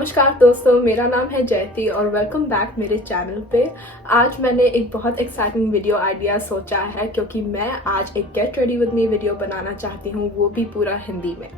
नमस्कार दोस्तों, मेरा नाम है जयती और वेलकम बैक मेरे चैनल पे। आज मैंने एक बहुत एक्साइटिंग वीडियो आइडिया सोचा है क्योंकि मैं आज एक get ready with me video बनाना चाहती हूँ, वो भी पूरा हिंदी में।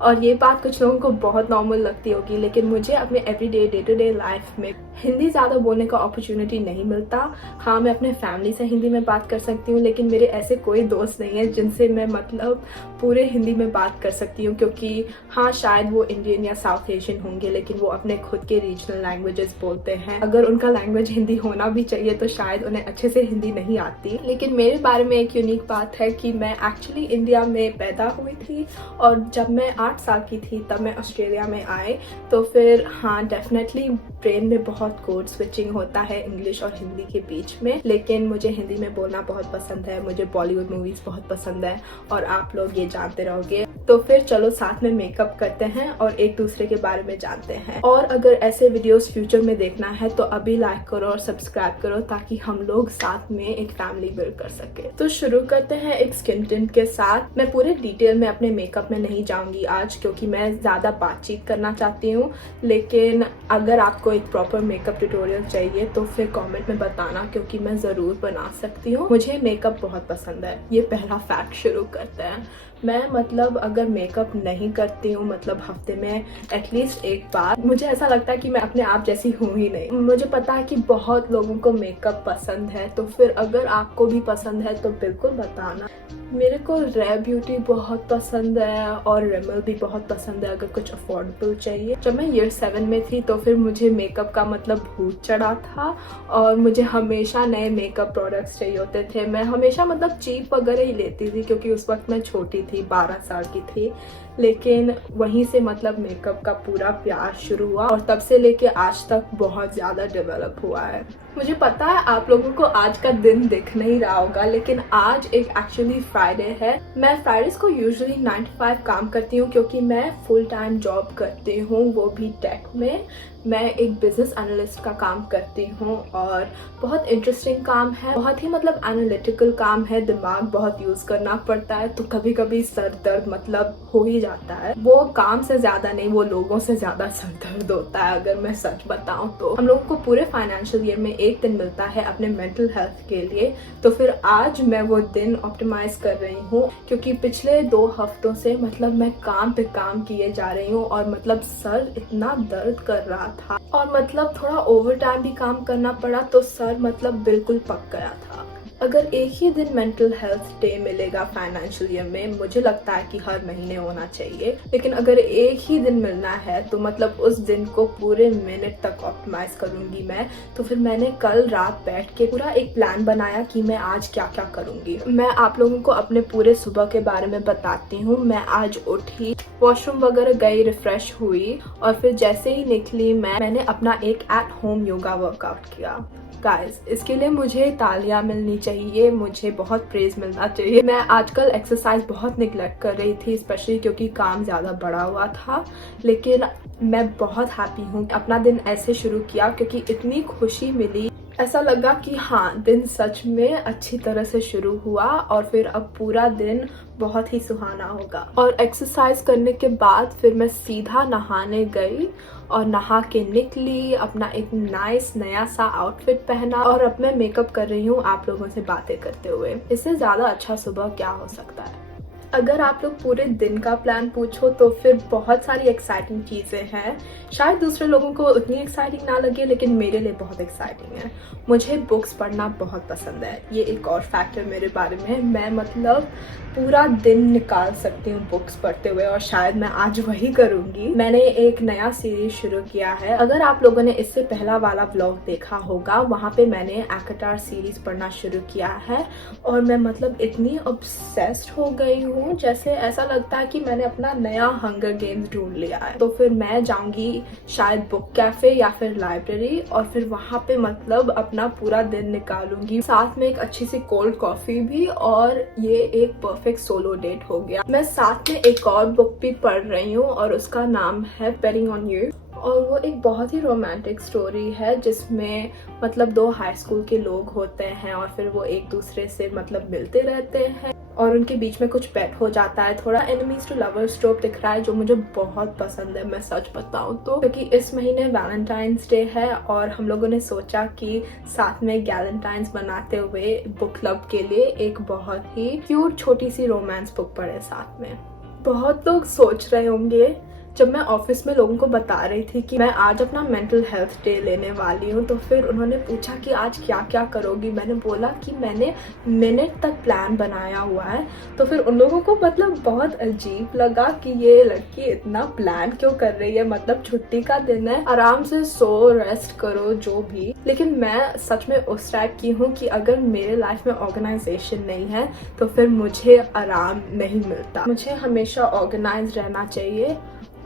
और ये बात कुछ लोगों को बहुत नॉर्मल लगती होगी, लेकिन मुझे अपने everyday day to day life में हिंदी ज़्यादा बोलने का अपॉर्चुनिटी नहीं मिलता। हाँ, मैं अपने फैमिली से हिंदी में बात कर सकती हूँ, लेकिन मेरे ऐसे कोई दोस्त नहीं है जिनसे मैं मतलब पूरे हिंदी में बात कर सकती हूँ, क्योंकि हाँ शायद वो इंडियन या साउथ एशियन होंगे लेकिन वो अपने खुद के रीजनल लैंग्वेजेस बोलते हैं। अगर उनका लैंग्वेज हिंदी होना भी चाहिए तो शायद उन्हें अच्छे से हिंदी नहीं आती। लेकिन मेरे बारे में एक यूनिक बात है कि मैं एक्चुअली इंडिया में पैदा हुई थी और जब मैं 8 साल की थी तब मैं ऑस्ट्रेलिया में आए। तो फिर हाँ, डेफिनेटली ब्रेन में बहुत कोड स्विचिंग होता है इंग्लिश और हिंदी के बीच में, लेकिन मुझे हिंदी में बोलना बहुत पसंद है। मुझे बॉलीवुड मूवीज बहुत पसंद है और आप लोग ये जानते रहोगे। तो फिर चलो साथ में मेकअप करते हैं और एक दूसरे के बारे में जानते हैं। और अगर ऐसे वीडियोस फ्यूचर में देखना है तो अभी लाइक करो और सब्सक्राइब करो ताकि हम लोग साथ में एक फैमिली बिल्ड कर सके। तो शुरू करते हैं एक स्किन टिंट के साथ। मैं पूरे डिटेल में अपने मेकअप में नहीं जाऊंगी आज क्योंकि मैं ज्यादा बातचीत करना चाहती हूँ, लेकिन अगर आपको एक प्रॉपर मेकअप ट्यूटोरियल चाहिए तो फिर कमेंट में बताना क्योंकि मैं जरूर बना सकती हूँ। मुझे मेकअप बहुत पसंद है, ये पहला फैक्ट शुरू करते हैं। मैं मतलब अगर मेकअप नहीं करती हूँ मतलब हफ्ते में एटलीस्ट एक बार, मुझे ऐसा लगता है कि मैं अपने आप जैसी हूँ ही नहीं। मुझे पता है कि बहुत लोगों को मेकअप पसंद है, तो फिर अगर आपको भी पसंद है तो बिल्कुल बताना। मेरे को रेयर ब्यूटी बहुत पसंद है और रिमल भी बहुत पसंद है अगर कुछ अफोर्डेबल चाहिए। जब मैं ईयर 7 में थी तो फिर मुझे मेकअप का मतलब भूत चढ़ा था और मुझे हमेशा नए मेकअप प्रोडक्ट्स चाहिए होते थे। मैं हमेशा मतलब चीप वगैरह ही लेती थी क्योंकि उस वक्त मैं छोटी थी, 12 साल की थी। लेकिन वहीं से मतलब मेकअप का पूरा प्यार शुरू हुआ और तब से लेके आज तक बहुत ज़्यादा डेवलप हुआ है। मुझे पता है आप लोगों को आज का दिन दिख नहीं रहा होगा, लेकिन आज एक एक्चुअली फ्राइडे है। मैं फ्राइडेज को यूजुअली 9 to 5 काम करती हूँ क्योंकि मैं फुल टाइम जॉब करती हूँ, वो भी टेक में। मैं एक बिजनेस एनालिस्ट का काम करती हूँ और बहुत इंटरेस्टिंग काम है, बहुत ही मतलब एनालिटिकल काम है। दिमाग बहुत यूज करना पड़ता है तो कभी कभी सर दर्द मतलब हो ही जाता है। वो काम से ज्यादा नहीं, वो लोगों से ज्यादा सर दर्द होता है अगर मैं सच बताऊं तो। हम लोगों को पूरे फाइनेंशियल ईयर में एक दिन मिलता है अपने मेंटल हेल्थ के लिए, तो फिर आज मैं वो दिन ऑप्टिमाइज कर रही हूँ क्योंकि पिछले 2 हफ्तों से मतलब मैं काम पे काम किए जा रही हूँ और मतलब सर इतना दर्द कर रहा था और मतलब थोड़ा ओवर टाइम भी काम करना पड़ा तो सर मतलब बिल्कुल पक गया था। अगर एक ही दिन मेंटल हेल्थ डे मिलेगा फाइनेंशियल ईयर में, मुझे लगता है कि हर महीने होना चाहिए, लेकिन अगर एक ही दिन मिलना है तो मतलब उस दिन को पूरे मिनट तक ऑप्टिमाइज करूंगी मैं। तो फिर मैंने कल रात बैठ के पूरा एक प्लान बनाया कि मैं आज क्या क्या करूंगी। मैं आप लोगों को अपने पूरे सुबह के बारे में बताती हूँ। मैं आज उठी, वॉशरूम वगैरह गई, रिफ्रेश हुई और फिर जैसे ही निकली मैंने अपना एक एट होम योगा वर्कआउट किया। गाइस, इसके लिए मुझे तालियां मिलनी चाहिए, मुझे बहुत प्रेज मिलना चाहिए। मैं आजकल एक्सरसाइज बहुत निगलेक्ट कर रही थी, स्पेशली क्योंकि काम ज़्यादा बढ़ा हुआ था, लेकिन मैं बहुत हैप्पी हूँ अपना दिन ऐसे शुरू किया क्योंकि इतनी खुशी मिली। ऐसा लगा कि हाँ, दिन सच में अच्छी तरह से शुरू हुआ और फिर अब पूरा दिन बहुत ही सुहाना होगा। और एक्सरसाइज करने के बाद फिर मैं सीधा नहाने गई और नहा के निकली, अपना एक नाइस नया सा आउटफिट पहना और अब मैं मेकअप कर रही हूँ आप लोगों से बातें करते हुए। इससे ज़्यादा अच्छा सुबह क्या हो सकता है। अगर आप लोग पूरे दिन का प्लान पूछो तो फिर बहुत सारी एक्साइटिंग चीज़ें हैं। शायद दूसरे लोगों को उतनी एक्साइटिंग ना लगे, लेकिन मेरे लिए बहुत एक्साइटिंग है। मुझे बुक्स पढ़ना बहुत पसंद है, ये एक और फैक्टर मेरे बारे में। मैं मतलब पूरा दिन निकाल सकती हूँ बुक्स पढ़ते हुए और शायद मैं आज वही करूँगी। मैंने एक नया सीरीज शुरू किया है। अगर आप लोगों ने इससे पहला वाला व्लॉग देखा होगा, वहाँ पे मैंने ACOTAR सीरीज पढ़ना शुरू किया है और मैं मतलब इतनी ऑब्सेस्ड हो गई हूँ, जैसे ऐसा लगता है कि मैंने अपना नया हंगर गेम्स ढूंढ लिया है। तो फिर मैं जाऊंगी शायद बुक कैफे या फिर लाइब्रेरी और फिर वहां पे मतलब अपना पूरा दिन निकालूंगी, साथ में एक अच्छी सी कोल्ड कॉफी भी, और ये एक परफेक्ट सोलो डेट हो गया। मैं साथ में एक और बुक भी पढ़ रही हूँ और उसका नाम है बेटिंग ऑन यू, और वो एक बहुत ही रोमांटिक स्टोरी है जिसमें मतलब 2 हाई स्कूल के लोग होते हैं और फिर वो एक दूसरे से मतलब मिलते रहते हैं। और उनके बीच में कुछ बेट हो जाता है। थोड़ा एनिमीज टू लवर्स ट्रोप दिख रहा है जो मुझे बहुत पसंद है, मैं सच बताऊं तो, क्योंकि इस महीने वैलेंटाइंस डे है और हम लोगों ने सोचा कि साथ में गैलेंटाइंस बनाते हुए बुक क्लब के लिए एक बहुत ही क्यूट छोटी सी रोमांस बुक पढ़े साथ में। बहुत लोग सोच रहे होंगे जब मैं ऑफिस में लोगों को बता रही थी कि मैं आज अपना मेंटल हेल्थ डे लेने वाली हूँ, तो फिर उन्होंने पूछा कि आज क्या क्या करोगी। मैंने बोला कि मैंने मिनट तक प्लान बनाया हुआ है। तो फिर उन लोगों को मतलब बहुत अजीब लगा कि ये लड़की इतना प्लान क्यों कर रही है, मतलब छुट्टी का दिन है, आराम से सो रेस्ट करो जो भी। लेकिन मैं सच में उस टाइप की हूँ कि अगर मेरे लाइफ में ऑर्गेनाइजेशन नहीं है तो फिर मुझे आराम नहीं मिलता। मुझे हमेशा ऑर्गेनाइज रहना चाहिए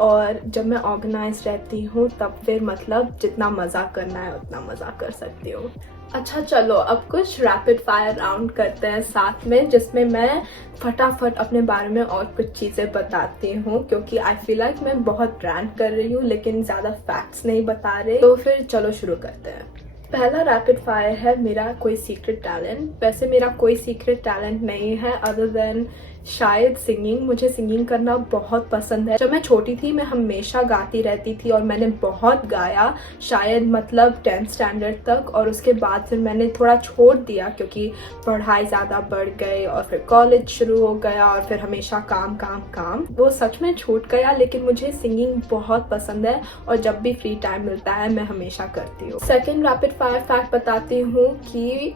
और जब मैं ऑर्गेनाइज रहती हूँ तब फिर मतलब जितना मज़ा करना है उतना मज़ा कर सकती हूँ। अच्छा चलो अब कुछ रैपिड फायर राउंड करते हैं साथ में, जिसमें मैं फटाफट अपने बारे में और कुछ चीज़ें बताती हूँ, क्योंकि आई फील लाइक मैं बहुत रैंट कर रही हूँ लेकिन ज़्यादा फैक्ट्स नहीं बता रही। तो फिर चलो शुरू करते हैं। पहला रैपिड फायर है मेरा कोई सीक्रेट टैलेंट। वैसे मेरा कोई सीक्रेट टैलेंट नहीं है अदर देन शायद सिंगिंग। मुझे सिंगिंग करना बहुत पसंद है। जब मैं छोटी थी मैं हमेशा गाती रहती थी और मैंने बहुत गाया, शायद मतलब 10th स्टैंडर्ड तक, और उसके बाद फिर मैंने थोड़ा छोड़ दिया क्योंकि पढ़ाई ज़्यादा बढ़ गई और फिर कॉलेज शुरू हो गया और फिर हमेशा काम काम काम, वो सच में छूट गया। लेकिन मुझे सिंगिंग बहुत पसंद है और जब भी फ्री टाइम मिलता है मैं हमेशा करती हूँ। सेकेंड रैपिड फायर फैक्ट बताती हूँ कि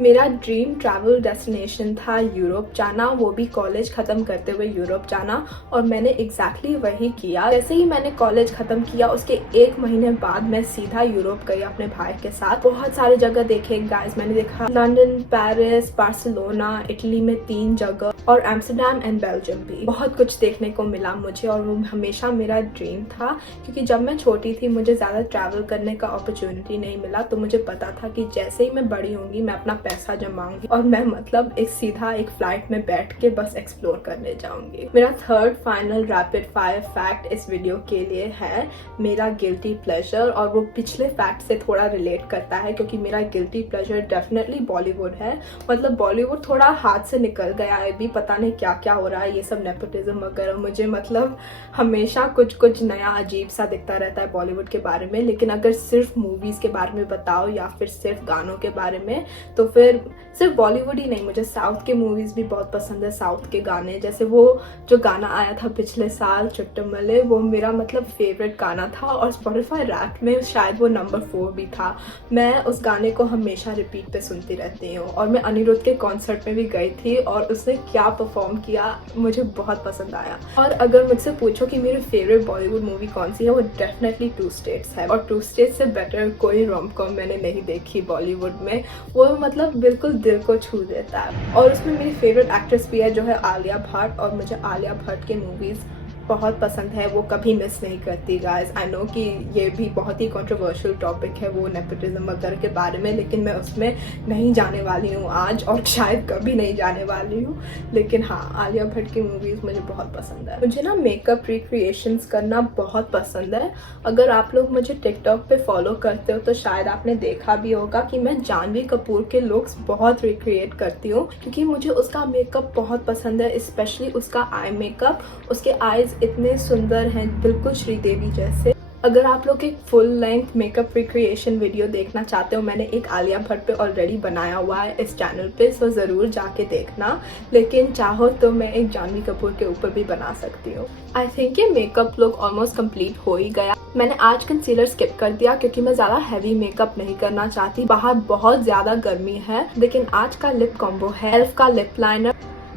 मेरा ड्रीम ट्रैवल डेस्टिनेशन था यूरोप जाना, वो भी कॉलेज ख़त्म करते हुए यूरोप जाना, और मैंने एग्जैक्टली वही किया। जैसे ही मैंने कॉलेज ख़त्म किया उसके 1 महीने बाद मैं सीधा यूरोप गई अपने भाई के साथ। बहुत सारे जगह देखे गाइस, मैंने देखा लंदन, पेरिस, बार्सिलोना, इटली में 3 जगह, और एम्स्टर्डम एंड बेल्जियम भी। बहुत कुछ देखने को मिला मुझे और वो हमेशा मेरा ड्रीम था, क्योंकि जब मैं छोटी थी मुझे ज़्यादा ट्रैवल करने का अपॉर्चुनिटी नहीं मिला। तो मुझे पता था कि जैसे ही मैं बड़ी होंगी मैं अपना पैसा जमाऊंगी और मैं मतलब सीधा एक फ्लाइट में बैठ के बस एक्सप्लोर करने जाऊंगी। मेरा third final rapid fire fact इस वीडियो के लिए है मेरा गिल्टी प्लेजर, और वो पिछले फैक्ट से थोड़ा रिलेट करता है क्योंकि मेरा गिल्टी प्लेजर डेफिनेटली बॉलीवुड है। मतलब बॉलीवुड थोड़ा हाथ से निकल गया है, अभी पता नहीं क्या क्या हो रहा है, ये सब नेपोटिज्म वगैरह। मुझे मतलब हमेशा कुछ कुछ नया अजीब सा दिखता रहता है बॉलीवुड के बारे में। लेकिन अगर सिर्फ मूवीज के बारे में बताओ या फिर सिर्फ गानों के बारे में, तो फिर सिर्फ बॉलीवुड ही नहीं, मुझे साउथ के मूवीज भी बहुत पसंद है। साउथ के गाने, जैसे वो जो गाना आया था पिछले साल चुट्टमल्ले, वो मेरा मतलब फेवरेट गाना था और स्पॉटिफाई रैप्ड में शायद वो नंबर 4 भी था। मैं उस गाने को हमेशा रिपीट पे सुनती रहती हूँ। और मैं अनिरुद्ध के कॉन्सर्ट में भी गई थी और उसने क्या परफॉर्म किया मुझे बहुत पसंद आया। और अगर मुझसे पूछो कि मेरी फेवरेट बॉलीवुड मूवी कौन सी है, वो डेफिनेटली 2 स्टेट्स है। और 2 स्टेट्स से बेटर कोई रोम कॉम मैंने नहीं देखी बॉलीवुड में। वो मतलब बिल्कुल दिल को छू देता है। और उसमें मेरी फेवरेट एक्ट्रेस भी है जो है आलिया भट्ट, और मुझे आलिया भट्ट के मूवीज बहुत पसंद है, वो कभी मिस नहीं करती गाइस। आई नो कि ये भी बहुत ही कंट्रोवर्शियल टॉपिक है वो नेपोटिज्म वगैरह के बारे में, लेकिन मैं उसमें नहीं जाने वाली हूँ आज और शायद कभी नहीं जाने वाली हूँ। लेकिन हाँ, आलिया भट्ट की मूवीज मुझे बहुत पसंद है। मुझे ना मेकअप रिक्रिएशंस करना बहुत पसंद है। अगर आप लोग मुझे टिकटॉक पे फॉलो करते हो तो शायद आपने देखा भी होगा कि मैं जानवी कपूर के लुक्स बहुत रिक्रिएट करती हूँ, क्योंकि मुझे उसका मेकअप बहुत पसंद है, स्पेशली उसका आई मेकअप। उसके आईज इतने सुंदर हैं, बिल्कुल श्रीदेवी जैसे। अगर आप लोग एक full length makeup recreation video देखना चाहते हो, मैंने एक आलिया भट्ट पे ऑलरेडी बनाया हुआ है इस चैनल पे, सो ज़रूर जाके देखना। लेकिन चाहो तो मैं एक जानवी कपूर के ऊपर भी बना सकती हूँ। आई थिंक ये मेकअप लुक ऑलमोस्ट कंप्लीट हो ही गया। मैंने आज कंसीलर स्किप कर दिया क्योंकि मैं ज़्यादा हैवी मेकअप नहीं करना चाहती, बाहर बहुत ज़्यादा गर्मी है। लेकिन आज का लिप कॉम्बो है एल्फ का लिप लाइनर।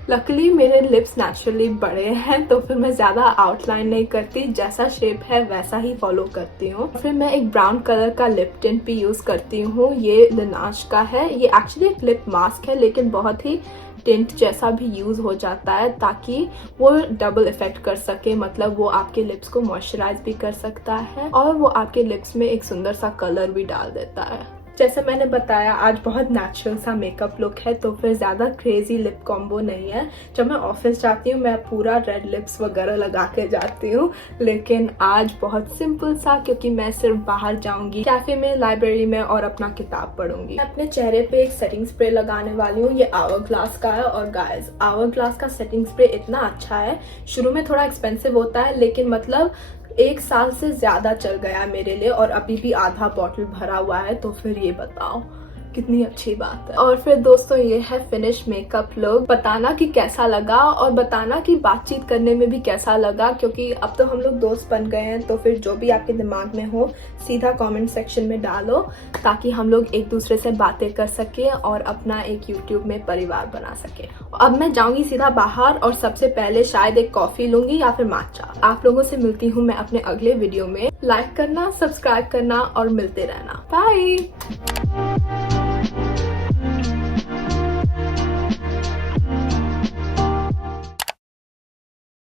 लकीली मेरे लिप्स नेचुरली बड़े हैं तो फिर मैं ज़्यादा आउटलाइन नहीं करती, जैसा शेप है वैसा ही फॉलो करती हूँ। फिर मैं एक ब्राउन कलर का लिप टिंट भी यूज़ करती हूँ, ये लिनाश का है। ये एक्चुअली एक लिप मास्क है लेकिन बहुत ही टिंट जैसा भी यूज़ हो जाता है ताकि वो डबल इफेक्ट कर सके। मतलब वो आपके लिप्स को मॉइस्चराइज भी कर सकता है और वो आपके लिप्स में एक सुंदर सा कलर भी डाल देता है। जैसे मैंने बताया आज बहुत नेचुरल सा मेकअप लुक है, तो फिर ज़्यादा क्रेजी लिप कॉम्बो नहीं है। जब मैं ऑफिस जाती हूँ मैं पूरा रेड लिप्स वगैरह लगा के जाती हूँ, लेकिन आज बहुत सिंपल सा, क्योंकि मैं सिर्फ बाहर जाऊंगी कैफे में, लाइब्रेरी में और अपना किताब पढ़ूंगी। मैं अपने चेहरे पे एक सेटिंग स्प्रे लगाने वाली हूँ, ये आवर का है। और गाइस, आवर का सेटिंग स्प्रे इतना अच्छा है, शुरू में थोड़ा एक्सपेंसिव होता है लेकिन मतलब 1 साल से ज्यादा चल गया मेरे लिए और अभी भी आधा बॉटल भरा हुआ है, तो फिर ये बताओ कितनी अच्छी बात है। और फिर दोस्तों ये है फिनिश मेकअप लुक। बताना कि कैसा लगा और बताना कि बातचीत करने में भी कैसा लगा, क्योंकि अब तो हम लोग दोस्त बन गए हैं। तो फिर जो भी आपके दिमाग में हो सीधा कमेंट सेक्शन में डालो, ताकि हम लोग एक दूसरे से बातें कर सके और अपना एक यूट्यूब में परिवार बना सके। अब मैं जाऊंगी सीधा बाहर और सबसे पहले शायद एक कॉफी लूंगी या फिर माचा। आप लोगों से मिलती हूँ मैं अपने अगले वीडियो में। लाइक करना, सब्सक्राइब करना और मिलते रहना। बाय।